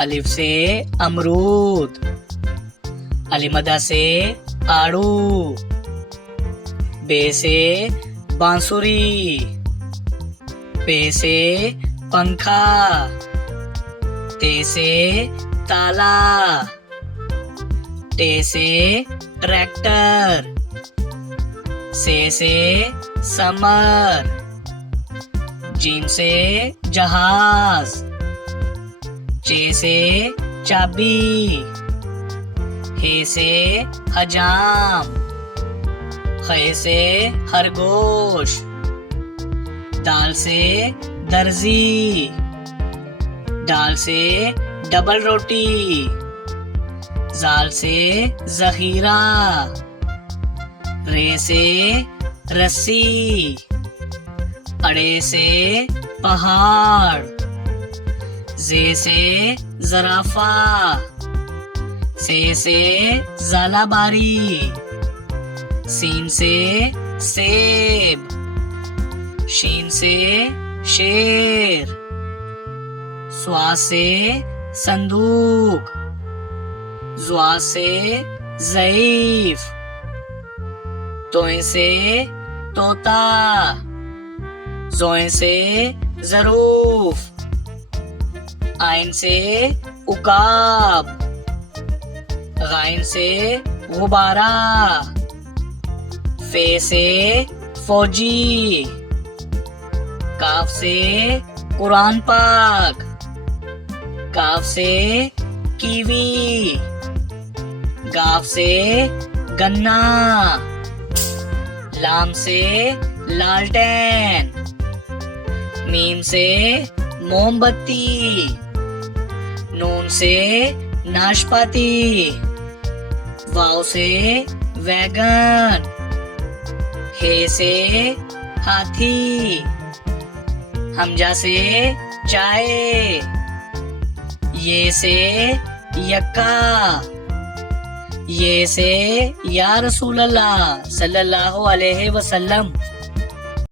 अलिफ से अमरूद, अलिमदा से आड़ू, बे से बांसुरी, पे से पंखा, ते से ताला, टे से ट्रैक्टर, से समर, जीम से जहाज, चे से चाबी, हे से हजाम, खे से खरगोश, दाल से दर्जी, दाल से डबल रोटी, जाल से जहीरा, रे से रस्सी, अड़े से पहाड़, जे से जराफा, से जालाबारी, सीन से सेब, शीन से शेर, स्वा से संदूक, ज़्वा से ज़ईफ, तोए से तोता, ज़ोए से ज़रूफ, आइन से उकाब, गाइन से गुब्बारा, फे से फौजी, काफ से कुरान पाक, काफ से कीवी, गाफ से गन्ना, लाम से लालटेन, मीम से मोमबत्ती, नून से नाशपाती, वाव से वैगन, हे से हाथी, हमजा से चाय, ये से यक्का, ये से या रसूल अल्लाह सल्लल्लाहु अलैहि वसल्लम।